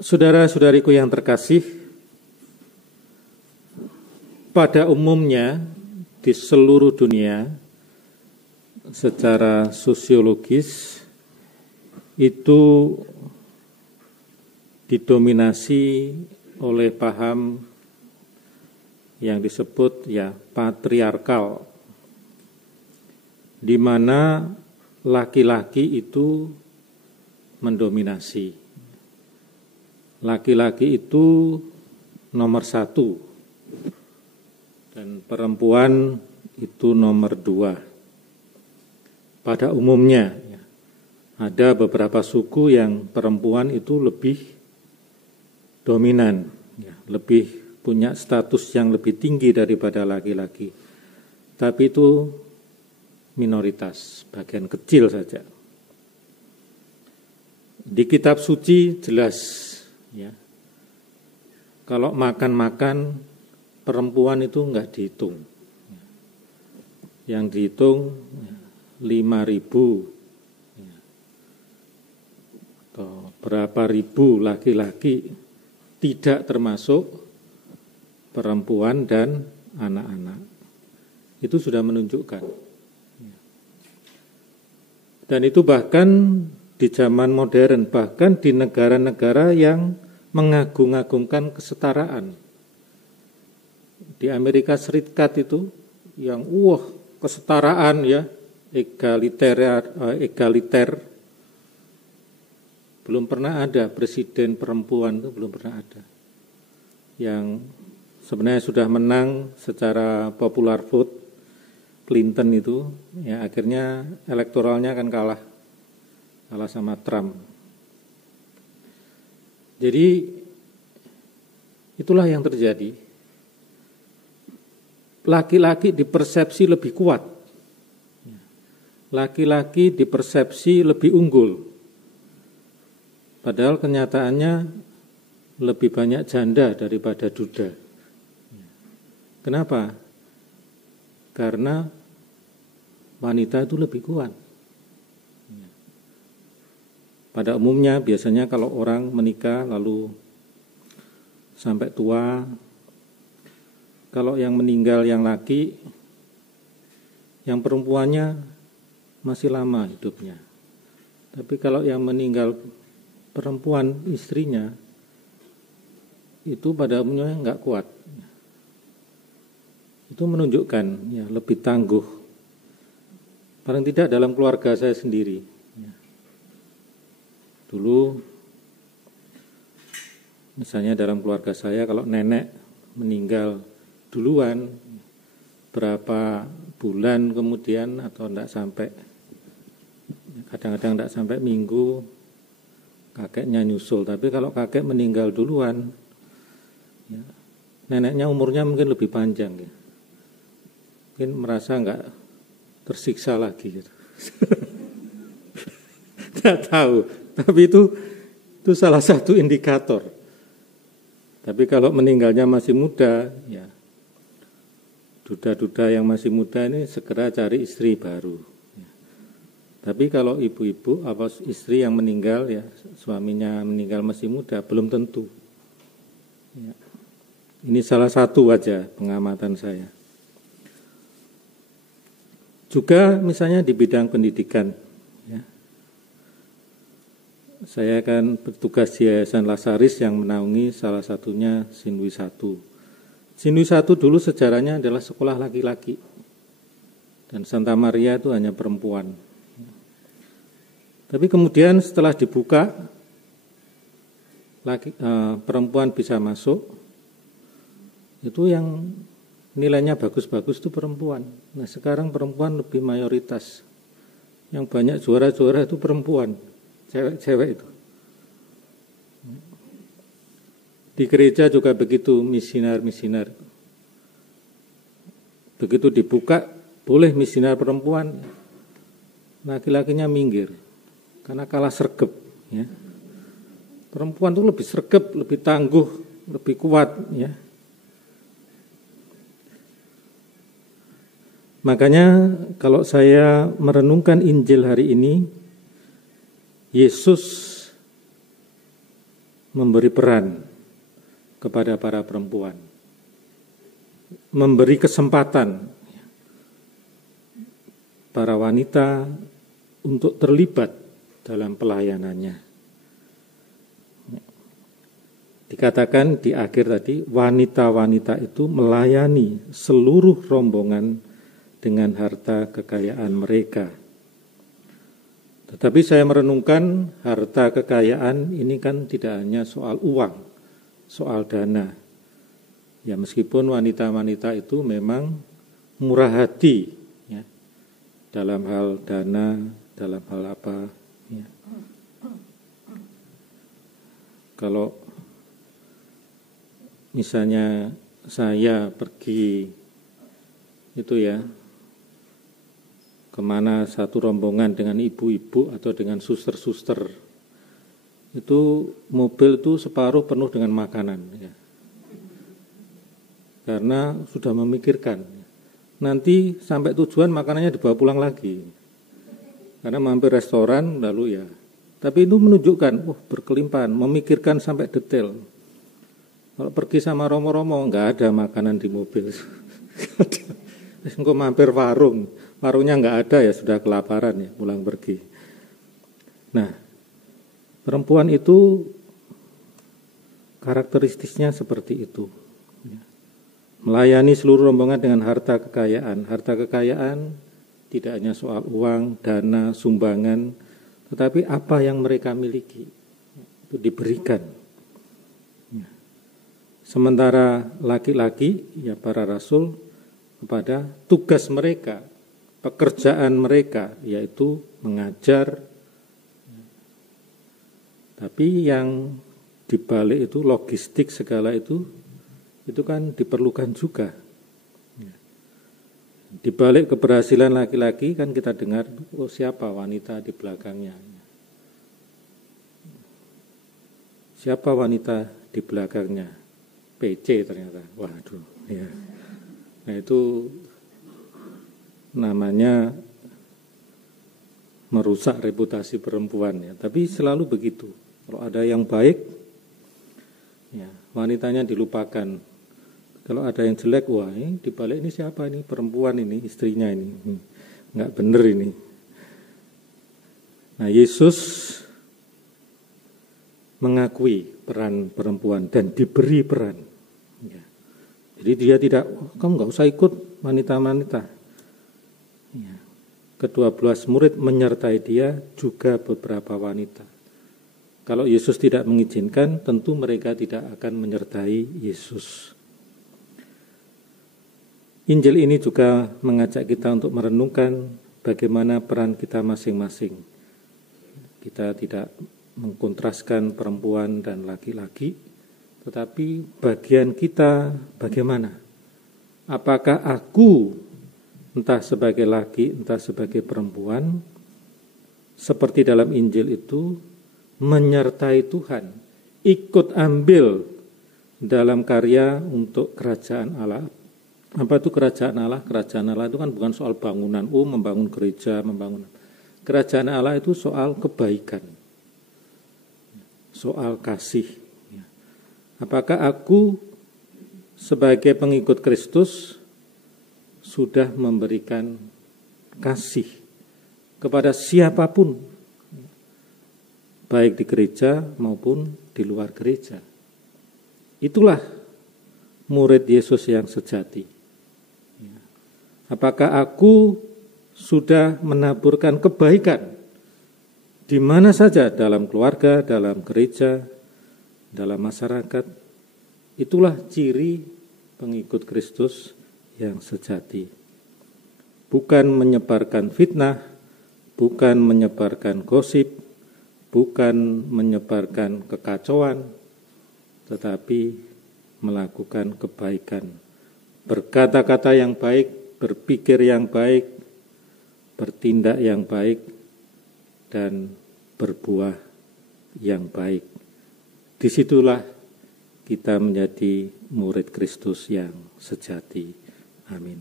Saudara-saudariku yang terkasih, pada umumnya di seluruh dunia secara sosiologis itu didominasi oleh paham yang disebut patriarkal, di mana laki-laki itu mendominasi. Laki-laki itu nomor 1 dan perempuan itu nomor 2. Pada umumnya ada beberapa suku yang perempuan itu lebih dominan, lebih punya status yang lebih tinggi daripada laki-laki. Tapi itu minoritas, bagian kecil saja. Di kitab suci jelas, kalau makan-makan perempuan itu enggak dihitung. Yang dihitung 5.000 atau berapa ribu laki-laki, tidak termasuk perempuan dan anak-anak. Itu sudah menunjukkan. Dan itu bahkan di zaman modern, bahkan di negara-negara yang mengagung-agungkan kesetaraan. Di Amerika Serikat itu yang kesetaraan egaliter. Belum pernah ada presiden perempuan, itu belum pernah ada. Yang sebenarnya sudah menang secara popular vote, Clinton itu, akhirnya elektoralnya akan kalah sama Trump. Jadi itulah yang terjadi. Laki-laki dipersepsi lebih kuat. Laki-laki dipersepsi lebih unggul. Padahal kenyataannya lebih banyak janda daripada duda. Kenapa? Karena wanita itu lebih kuat. Pada umumnya biasanya kalau orang menikah lalu sampai tua, kalau yang meninggal yang laki, yang perempuannya masih lama hidupnya. Tapi kalau yang meninggal perempuan, istrinya, itu pada umumnya enggak kuat. Itu menunjukkan lebih tangguh. Paling tidak dalam keluarga saya sendiri. Dulu misalnya dalam keluarga saya, kalau nenek meninggal duluan, berapa bulan kemudian atau enggak sampai, kadang-kadang enggak sampai minggu, kakeknya nyusul. Tapi kalau kakek meninggal duluan, neneknya umurnya mungkin lebih panjang, mungkin merasa enggak tersiksa lagi gitu. Enggak tahu, tapi itu salah satu indikator. Tapi kalau meninggalnya masih muda, duda-duda yang masih muda ini segera cari istri baru. Tapi kalau ibu-ibu atau istri yang meninggal, suaminya meninggal masih muda, belum tentu. Ini salah satu aja pengamatan saya. Juga misalnya di bidang pendidikan. Saya akan bertugas di Yayasan Lasaris yang menaungi salah satunya Sinwi 1. Sinwi 1 dulu sejarahnya adalah sekolah laki-laki. Dan Santa Maria itu hanya perempuan. Tapi kemudian setelah dibuka, perempuan bisa masuk, itu yang nilainya bagus-bagus itu perempuan. Nah sekarang perempuan lebih mayoritas. Yang banyak juara-juara itu perempuan. Cewek-cewek itu. Di gereja juga begitu, misioner. Begitu dibuka, boleh misioner perempuan, laki-lakinya minggir, karena kalah sregep. Perempuan itu lebih sregep, lebih tangguh, lebih kuat. Makanya kalau saya merenungkan Injil hari ini, Yesus memberi peran kepada para perempuan, memberi kesempatan para wanita untuk terlibat dalam pelayanannya. Dikatakan di akhir tadi, wanita-wanita itu melayani seluruh rombongan dengan harta kekayaan mereka. Tetapi saya merenungkan harta kekayaan ini kan tidak hanya soal uang, soal dana. Ya meskipun wanita-wanita itu memang murah hati ya, dalam hal dana, dalam hal apa. Ya. Kalau misalnya saya pergi itu ya kemana satu rombongan dengan ibu-ibu atau dengan suster-suster, itu mobil itu separuh penuh dengan makanan ya. Karena sudah memikirkan nanti sampai tujuan makanannya dibawa pulang lagi karena mampir restoran lalu ya. Tapi itu menunjukkan berkelimpahan, memikirkan sampai detail. Kalau pergi sama romo-romo nggak ada makanan di mobil. Engkau mampir warungnya nggak ada ya sudah kelaparan ya pulang pergi. Nah, perempuan itu karakteristiknya seperti itu. Melayani seluruh rombongan dengan harta kekayaan. Harta kekayaan tidak hanya soal uang, dana, sumbangan, tetapi apa yang mereka miliki itu diberikan. Sementara laki-laki ya para rasul kepada tugas mereka, pekerjaan mereka yaitu mengajar. Tapi yang dibalik itu logistik segala itu kan diperlukan juga. Di balik keberhasilan laki-laki kan kita dengar siapa wanita di belakangnya. Siapa wanita di belakangnya? PC ternyata. Waduh, ya. Nah itu namanya merusak reputasi perempuan ya. Tapi selalu begitu. Kalau ada yang baik, ya wanitanya dilupakan. Kalau ada yang jelek, wah ini dibalik ini siapa ini? Perempuan ini, istrinya ini. Enggak benar ini. Nah Yesus mengakui peran perempuan dan diberi peran. Ya. Jadi dia tidak, kamu enggak usah ikut wanita-wanita. Ya. Ke-12 murid menyertai dia juga beberapa wanita. Kalau Yesus tidak mengizinkan, tentu mereka tidak akan menyertai Yesus. Injil ini juga mengajak kita untuk merenungkan bagaimana peran kita masing-masing. Kita tidak mengkontraskan perempuan dan laki-laki, tetapi bagian kita bagaimana? Apakah aku, entah sebagai laki, entah sebagai perempuan, seperti dalam Injil itu, menyertai Tuhan, ikut ambil dalam karya untuk kerajaan Allah. Apa itu kerajaan Allah? Kerajaan Allah itu kan bukan soal bangunan, membangun gereja, membangun. Kerajaan Allah itu soal kebaikan, soal kasih. Apakah aku sebagai pengikut Kristus sudah memberikan kasih kepada siapapun, baik di gereja maupun di luar gereja? Itulah murid Yesus yang sejati. Apakah aku sudah menaburkan kebaikan di mana saja, dalam keluarga, dalam gereja, dalam masyarakat? Itulah ciri pengikut Kristus yang sejati. Bukan menyebarkan fitnah, bukan menyebarkan gosip, bukan menyebarkan kekacauan, tetapi melakukan kebaikan. Berkata-kata yang baik, berpikir yang baik, bertindak yang baik, dan berbuah yang baik. Disitulah kita menjadi murid Kristus yang sejati. Amin.